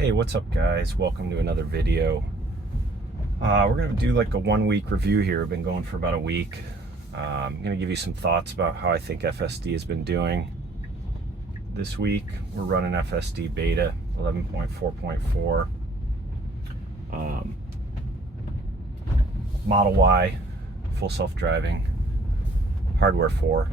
Hey, what's up guys? Welcome to another video. We're going to do like a 1 week review here. We've been going for about a week. I'm going to give you some thoughts about how I think FSD has been doing this week. We're running FSD beta 11.4.4. Model Y, full self-driving, hardware 4.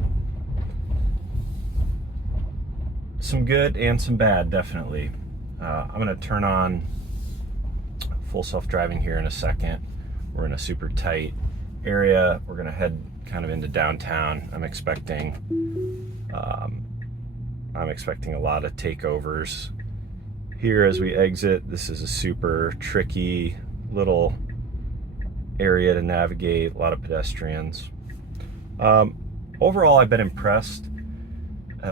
Some good and some bad, definitely. I'm going to turn on full self-driving here in a second. We're in a super tight area. We're going to head kind of into downtown. I'm expecting a lot of takeovers here as we exit. This is a super tricky little area to navigate, a lot of pedestrians. Overall, I've been impressed.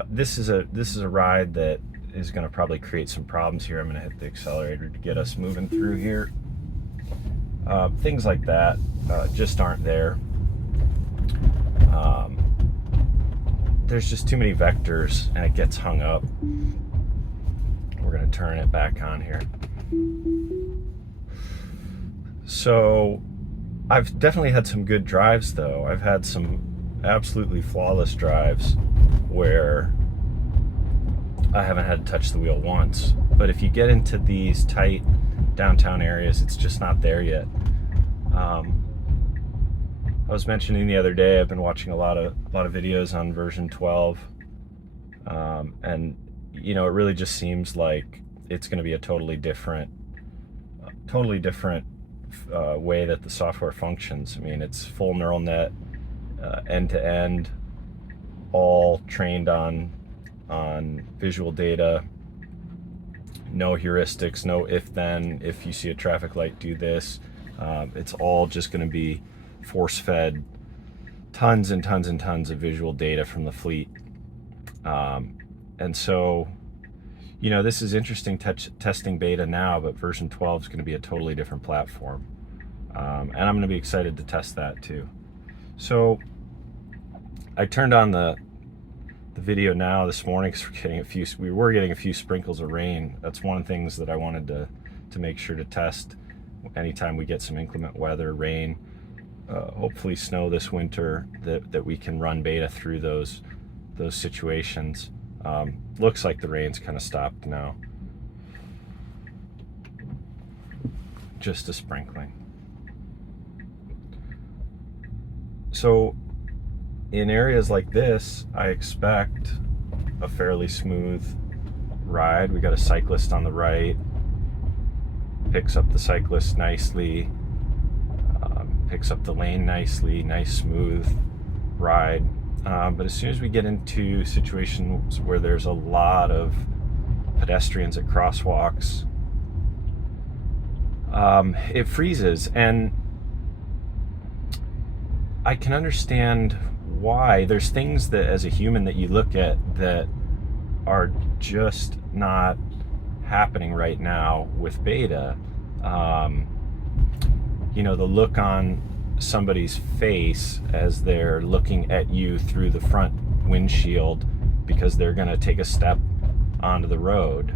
This is a ride that is going to probably create some problems here. I'm going to hit the accelerator to get us moving through here. Things like that just aren't there. There's just too many vectors and it gets hung up. We're going to turn it back on here. So I've definitely had some good drives though. I've had some absolutely flawless drives where I haven't had to touch the wheel once. But if you get into these tight downtown areas, it's just not there yet. I was mentioning the other day, I've been watching a lot of videos on version 12, and you know, it really just seems like it's going to be a totally different way that the software functions. I mean, it's full neural net, end to end, all trained on visual data, no heuristics, no if you see a traffic light, do this. It's all just going to be force-fed tons and tons and tons of visual data from the fleet. And so, you know, this is interesting testing beta now, but version 12 is going to be a totally different platform. And I'm going to be excited to test that too. So I turned on the video now this morning because we were getting a few sprinkles of rain. That's one of the things that I wanted to make sure to test anytime we get some inclement weather, rain, hopefully snow this winter, that we can run beta through those situations. Looks like the rain's kind of stopped now. Just a sprinkling. So in areas like this, I expect a fairly smooth ride. We got a cyclist on the right, picks up the cyclist nicely, picks up the lane nicely, nice smooth ride. But as soon as we get into situations where there's a lot of pedestrians at crosswalks, it freezes. And I can understand why. There's things that as a human that you look at that are just not happening right now with beta. You know, the look on somebody's face as they're looking at you through the front windshield because they're going to take a step onto the road.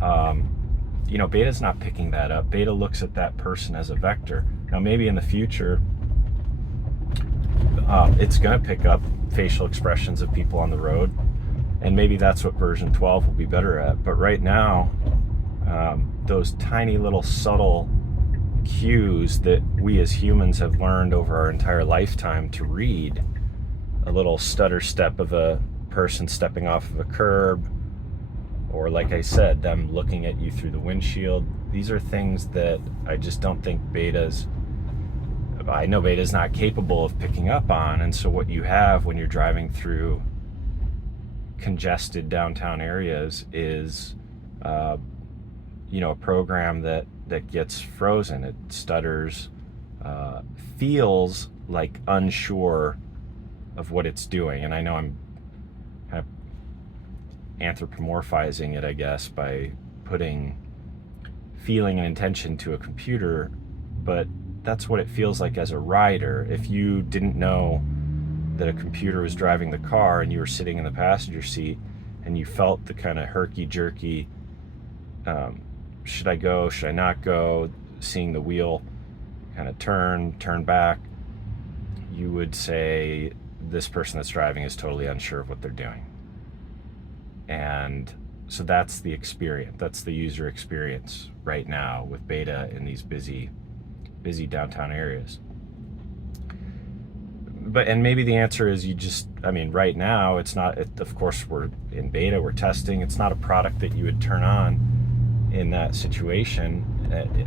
You know, beta's not picking that up. Beta looks at that person as a vector. Now maybe in the future it's going to pick up facial expressions of people on the road, and maybe that's what version 12 will be better at. But right now, those tiny little subtle cues that we as humans have learned over our entire lifetime to read, a little stutter step of a person stepping off of a curb, or like I said, them looking at you through the windshield, these are things that I just don't think I know beta's not capable of picking up on. And so what you have when you're driving through congested downtown areas is you know, a program that gets frozen. It stutters, feels like unsure of what it's doing. And I know I'm kind of anthropomorphizing it, I guess, by putting feeling and intention to a computer, but that's what it feels like as a rider. If you didn't know that a computer was driving the car and you were sitting in the passenger seat and you felt the kind of herky-jerky should I go, should I not go, seeing the wheel kind of turn back, you would say this person that's driving is totally unsure of what they're doing. And so that's the experience, that's the user experience right now with beta in these busy downtown areas. And maybe the answer is right now it's not, of course we're in beta, we're testing, it's not a product that you would turn on in that situation.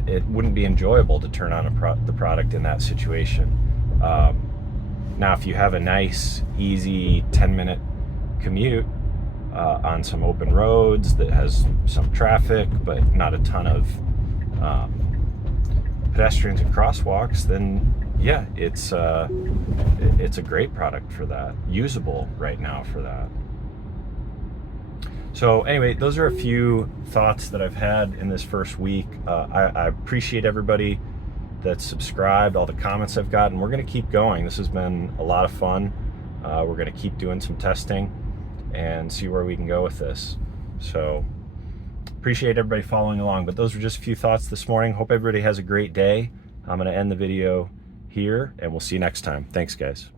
It wouldn't be enjoyable to turn on the product in that situation. Now, if you have a nice, easy 10-minute commute on some open roads that has some traffic, but not a ton of pedestrians and crosswalks, then yeah, it's a great product for that, usable right now for that. So anyway, those are a few thoughts that I've had in this first week. I appreciate everybody that's subscribed, all the comments I've gotten. We're going to keep going. This has been a lot of fun. We're going to keep doing some testing and see where we can go with this. So appreciate everybody following along, but those were just a few thoughts this morning. Hope everybody has a great day. I'm going to end the video here, and we'll see you next time. Thanks, guys.